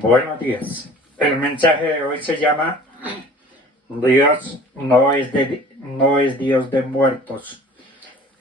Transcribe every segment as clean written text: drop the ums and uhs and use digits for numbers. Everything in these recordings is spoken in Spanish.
Buenos días. El mensaje de hoy se llama Dios no es Dios de muertos.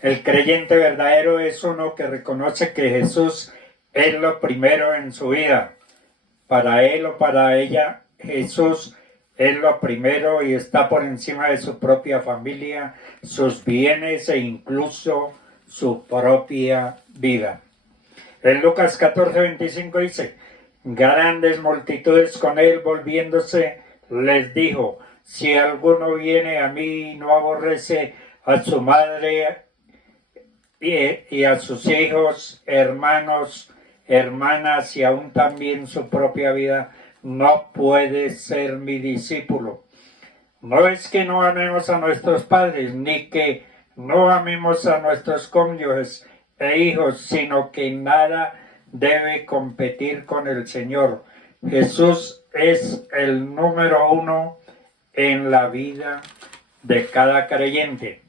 El creyente verdadero es uno que reconoce que Jesús es lo primero en su vida. Para él o para ella, Jesús es lo primero y está por encima de su propia familia, sus bienes e incluso su propia vida. En Lucas 14:25 dice: grandes multitudes con él volviéndose les dijo: si alguno viene a mí y no aborrece a su madre y a sus hijos, hermanos, hermanas y aún también su propia vida, no puede ser mi discípulo. No es que no amemos a nuestros padres, ni que no amemos a nuestros cónyuges e hijos, sino que nada debe competir con el Señor. Jesús es el número uno en la vida de cada creyente.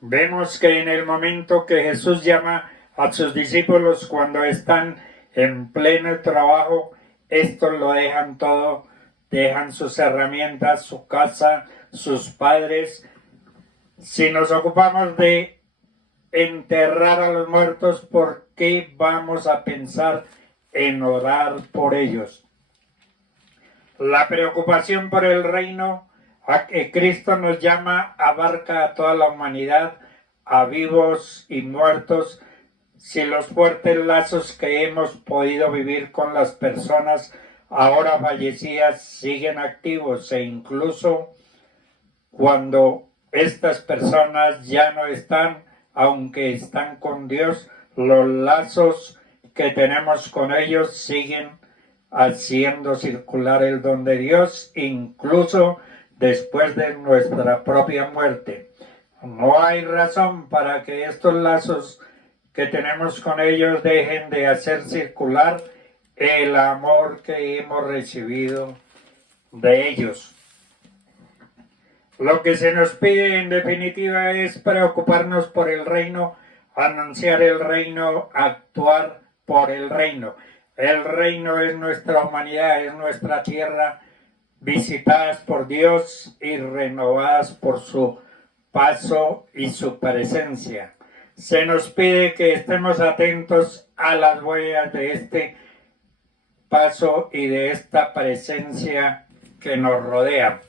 Vemos que en el momento que Jesús llama a sus discípulos cuando están en pleno trabajo, estos lo dejan todo, dejan sus herramientas, su casa, sus padres. Si nos ocupamos de enterrar a los muertos, ¿por qué vamos a pensar en orar por ellos? La preocupación por el reino a que Cristo nos llama abarca a toda la humanidad, a vivos y muertos. Si los fuertes lazos que hemos podido vivir con las personas ahora fallecidas siguen activos e incluso cuando estas personas ya no están, aunque están con Dios, los lazos que tenemos con ellos siguen haciendo circular el don de Dios, incluso después de nuestra propia muerte. No hay razón para que estos lazos que tenemos con ellos dejen de hacer circular el amor que hemos recibido de ellos. Lo que se nos pide en definitiva es preocuparnos por el reino, anunciar el reino, actuar por el reino. El reino es nuestra humanidad, es nuestra tierra, visitadas por Dios y renovadas por su paso y su presencia. Se nos pide que estemos atentos a las huellas de este paso y de esta presencia que nos rodea.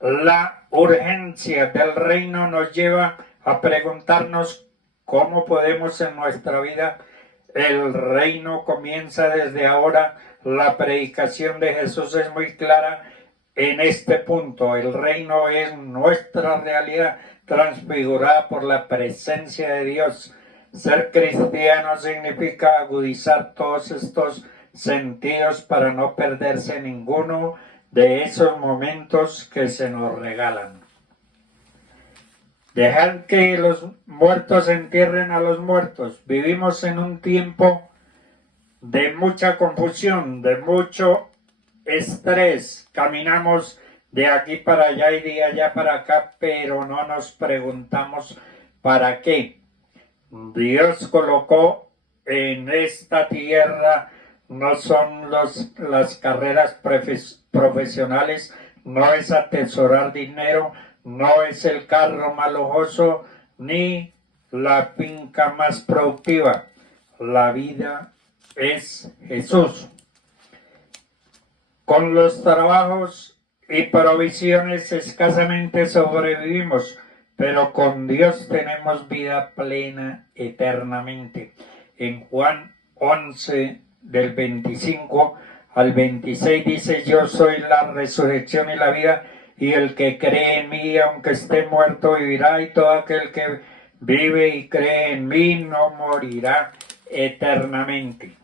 La urgencia del reino nos lleva a preguntarnos cómo podemos en nuestra vida. El reino comienza desde ahora. La predicación de Jesús es muy clara en este punto. El reino es nuestra realidad transfigurada por la presencia de Dios. Ser cristiano significa agudizar todos estos sentidos para no perderse ninguno de esos momentos que se nos regalan. Dejar que los muertos entierren a los muertos. Vivimos en un tiempo de mucha confusión, de mucho estrés. Caminamos de aquí para allá y de allá para acá, pero no nos preguntamos para qué. Dios colocó en esta tierra, no son las carreras profesionales, no es atesorar dinero, no es el carro más lujoso, ni la finca más productiva. La vida es Jesús. Con los trabajos y provisiones escasamente sobrevivimos, pero con Dios tenemos vida plena eternamente. En Juan 11, del 25 al 26 dice: yo soy la resurrección y la vida, y el que cree en mí, aunque esté muerto, vivirá, y todo aquel que vive y cree en mí no morirá eternamente.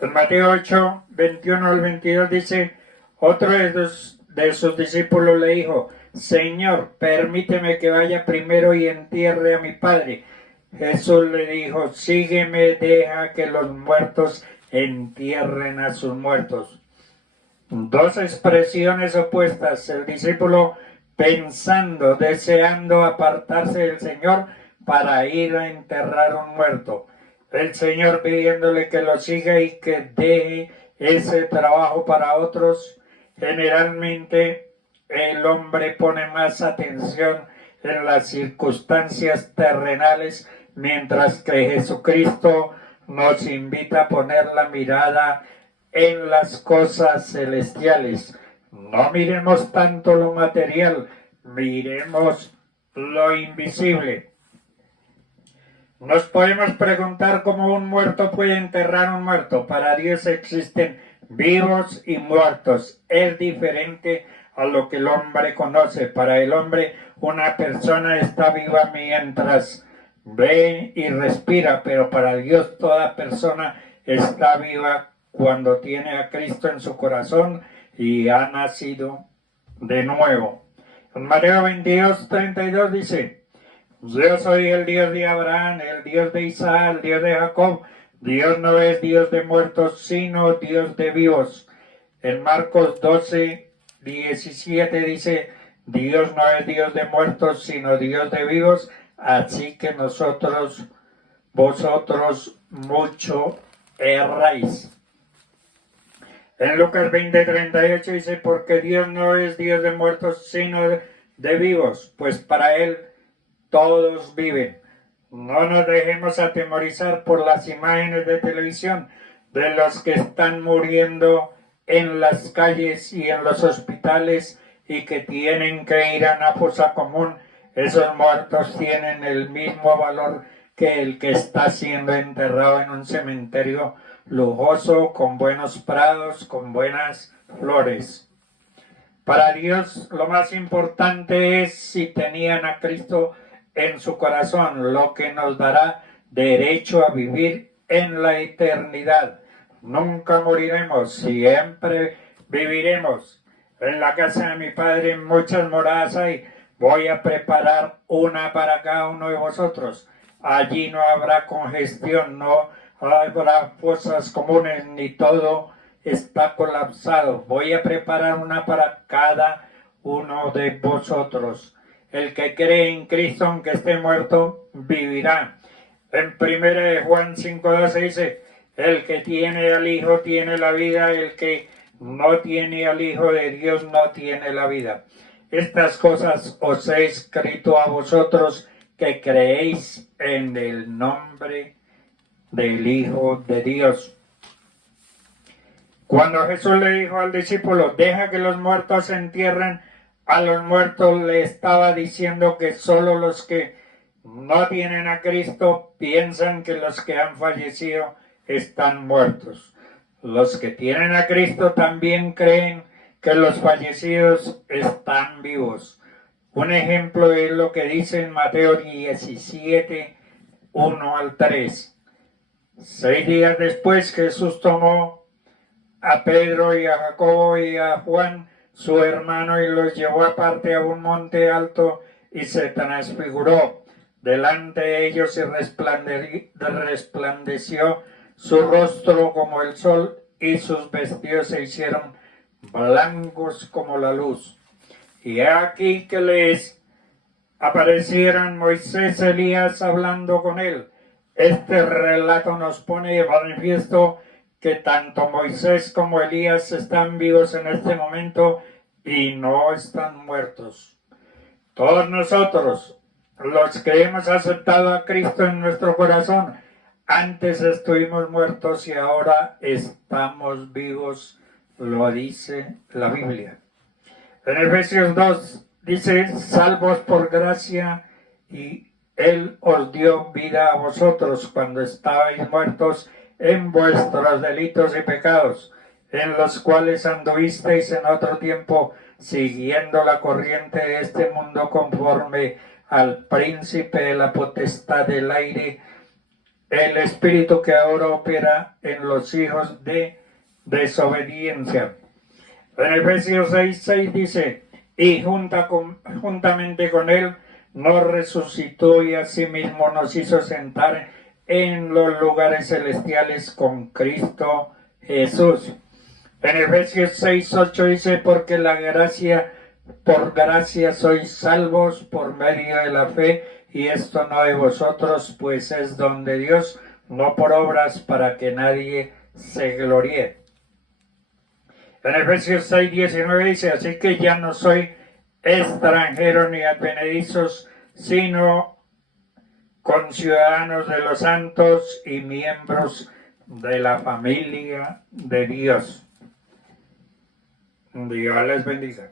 En Mateo 8, 21 al 22 dice: otro de sus discípulos le dijo: Señor, permíteme que vaya primero y entierre a mi padre. Jesús le dijo: sígueme, deja que los muertos entierren a sus muertos. Dos expresiones opuestas. El discípulo pensando, deseando apartarse del Señor para ir a enterrar a un muerto. el Señor pidiéndole que lo siga y que deje ese trabajo para otros. Generalmente el hombre pone más atención en las circunstancias terrenales, mientras que Jesucristo nos invita a poner la mirada en las cosas celestiales. No miremos tanto lo material, miremos lo invisible. Nos podemos preguntar cómo un muerto puede enterrar a un muerto. Para Dios existen vivos y muertos. Es diferente a lo que el hombre conoce. Para el hombre, una persona está viva mientras ve y respira, pero para Dios toda persona está viva cuando tiene a Cristo en su corazón y ha nacido de nuevo. En Mateo 22:32 dice: yo soy el Dios de Abraham, el Dios de Isaac, el Dios de Jacob. Dios no es Dios de muertos, sino Dios de vivos. En Marcos 12:17 dice: Dios no es Dios de muertos, sino Dios de vivos. Así que vosotros mucho erráis. En Lucas 20:38 dice: porque Dios no es Dios de muertos, sino de vivos, pues para Él todos viven. No nos dejemos atemorizar por las imágenes de televisión de los que están muriendo en las calles y en los hospitales y que tienen que ir a una fosa común. Esos muertos tienen el mismo valor que el que está siendo enterrado en un cementerio lujoso, con buenos prados, con buenas flores. Para Dios lo más importante es si tenían a Cristo en su corazón, lo que nos dará derecho a vivir en la eternidad. Nunca moriremos, siempre viviremos. En la casa de mi Padre muchas moradas hay. Voy a preparar una para cada uno de vosotros. Allí no habrá congestión, no habrá fosas comunes, ni todo está colapsado. Voy a preparar una para cada uno de vosotros. El que cree en Cristo, aunque esté muerto, vivirá. En 1 Juan 5:12 dice: el que tiene al Hijo tiene la vida, el que no tiene al Hijo de Dios no tiene la vida. Estas cosas os he escrito a vosotros que creéis en el nombre del Hijo de Dios. Cuando Jesús le dijo al discípulo: deja que los muertos se entierren a los muertos, le estaba diciendo que solo los que no tienen a Cristo piensan que los que han fallecido están muertos. Los que tienen a Cristo también creen que los fallecidos están vivos. Un ejemplo es lo que dice en Mateo 17, 1 al 3. 6 días después Jesús tomó a Pedro y a Jacobo y a Juan, su hermano, y los llevó aparte a un monte alto y se transfiguró delante de ellos y resplandeció su rostro como el sol y sus vestidos se hicieron blancos como la luz. Y aquí que les aparecieron Moisés y Elías hablando con él. Este relato nos pone de manifiesto que tanto Moisés como Elías están vivos en este momento y no están muertos. Todos nosotros, los que hemos aceptado a Cristo en nuestro corazón, antes estuvimos muertos y ahora estamos vivos, lo dice la Biblia. En Efesios 2 dice: salvos por gracia, y Él os dio vida a vosotros cuando estabais muertos en vuestros delitos y pecados, en los cuales anduvisteis en otro tiempo, siguiendo la corriente de este mundo, conforme al príncipe de la potestad del aire, el espíritu que ahora opera en los hijos de desobediencia. En Efesios 6:6 dice: y juntamente con él nos resucitó y asimismo nos hizo sentar en los lugares celestiales con Cristo Jesús. En Efesios 6:8 dice: porque por gracia sois salvos por medio de la fe, y esto no de vosotros, pues es don de Dios, no por obras para que nadie se gloríe. En Efesios 6:19 dice, así que ya no soy extranjero ni advenedizos, sino conciudadanos de los santos y miembros de la familia de Dios. Dios les bendiga.